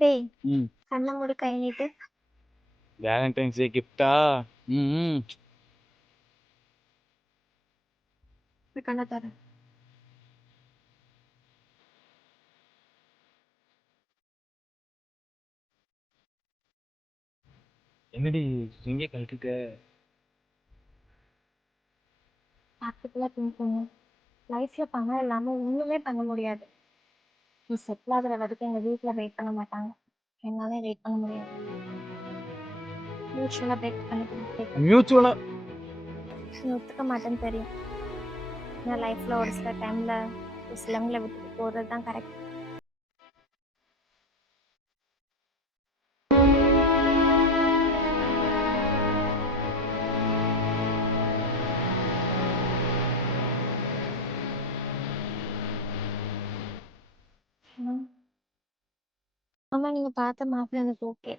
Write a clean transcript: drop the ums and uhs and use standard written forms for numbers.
டேய் ம் கண்ண மூடி கை நீட்டு. வேலண்டைன்ஸ் டே கிஃப்டா? ம் போய் கண்ண தரேன். என்னடி இங்கே கழட்டிட்ட? ப்ராக்டிக்கலா திங்க் பண்ணு. லைஃப்ல பணம் இல்லாம ஒண்ணுமே பண்ண முடியாது. நீ செட்டில் ஆகுற வரைக்கும் எங்க வீட்ல வெயிட் பண்ண மாட்டாங்க. என்னால வெயிட் பண்ண முடியாது. மியூச்சுவலா பிரேக் பண்ணிக்கலாம். மியூச்சுவலா நீ ஒத்துக்க மாட்டேன்னு தெரியும். நான் லைஃப்ல ஒரு சில டைம்ல ஒரு சிலவங்களை விட்டுட்டு போறது தான் கரெக்ட். ஆமா, நீங்க பார்த்த மாப்பிள்ளை எனக்கு ஓகே.